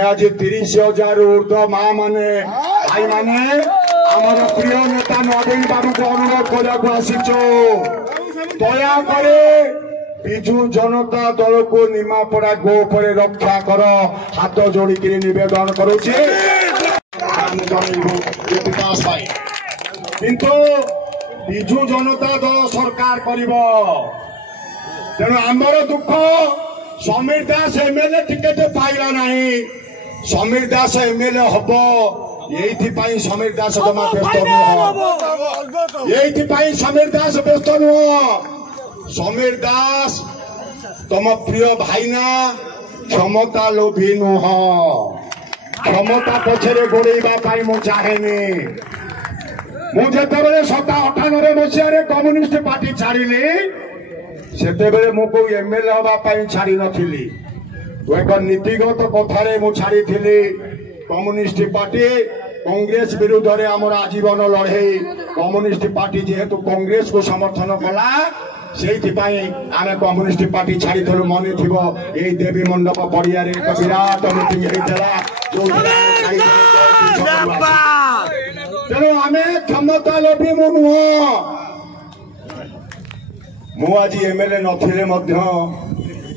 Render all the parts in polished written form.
आज 30,000 ऊर्ध्व माँ माने भाई माने आमर प्रिय नेता नवीन बाबू को अनुरोध करने आसीचु दया करे विजु जनता दल को निमापड़ा गो पर रक्षा कर हाथ जोड़िक नवेदन करुचे किंतु विजु जनता दल सरकार कर तेणु आमर दुख समीर दास एमएलए टिकेट पाइला नहीं समीर दास एमएलए हम ये समीर दास जमा व्यस्त नुह ये समीर दास व्यस्त नुह समीर दास तुम प्रिय भाईना क्षमता लोभी नुह क्षमता पछरे गोड़े मु चाहे मुझे 97 मसीह कम्युनिस्ट पार्टी छाड़ी से मुझे एमएलए हाँपाई छाड़ी नी एक नीतिगत कथार मुझाड़ी कम्युनिस्ट पार्टी कांग्रेस विरुद्ध में आमर आजीवन लड़े कम्युनिस्ट पार्टी जेहेतु कांग्रेस को समर्थन कला से आम कम्युनिस्ट पार्टी छाड़ी मन थी ये देवी मंडप पड़िया एक विराट मीटिंग तेणु आम क्षमता लोभी मु नुह मुझ एमएलए नथिले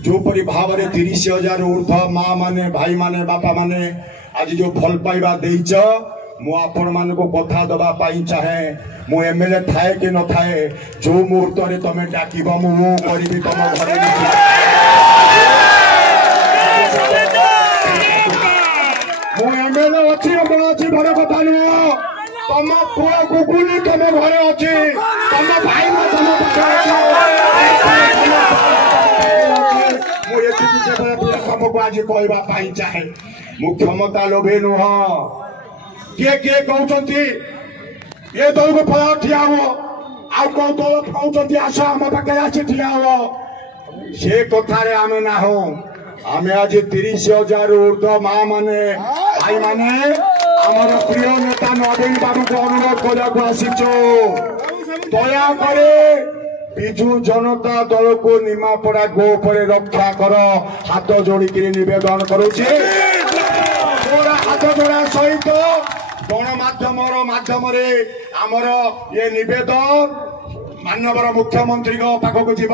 जोपरी भाव में 30,000 ऊर्ध्व माँ माने भाई माने बापा माने आज जो भल पाइबा देइच मु आपण मान को कथा दबा पाई चाहे मु एमएलए थाए कि न थाए जो मुहूर्त रे तमे डाकिब मु करिबी तम घरे मु एमएलए अछि आपण अछि बड़ कथा नुह तम पुआ गुगुली तम घरे अछि तम भाई म तम आज कहवाई चाहे मु क्षमता लोभे नुह किए किए कहते ये दल को फल ठिया हो आउ कौ दल कहते आस आम पाखे आसी ठिया हो से कथार आम ना हो आम आज 30,000 ऊर्ध्व माँ माने भाई माने आमर प्रिय नेता नवीन बाबू को अनुरोध करने आसीचु दया करे विजु जनता दल को निमापड़ा गो पर रक्षा कर हाथ जोड़िक नवेदन करुचे हाथ जोड़ा सहित गणमाध्यम माध्यम आमर ये नवेदन मानवर मुख्यमंत्री पाखक जीव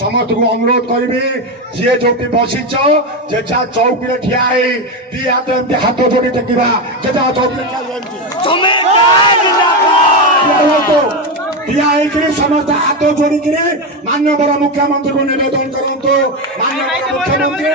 समस्त को अनुरोध करी जी जो बसीच जे चौकी ठिया दी हाथ हाथ जोड़ी टेकवा जे चौकी समस्त हाथ जोड़िक मानवर मुख्यमंत्री को निवेदन करंतु माननीय मुख्यमंत्री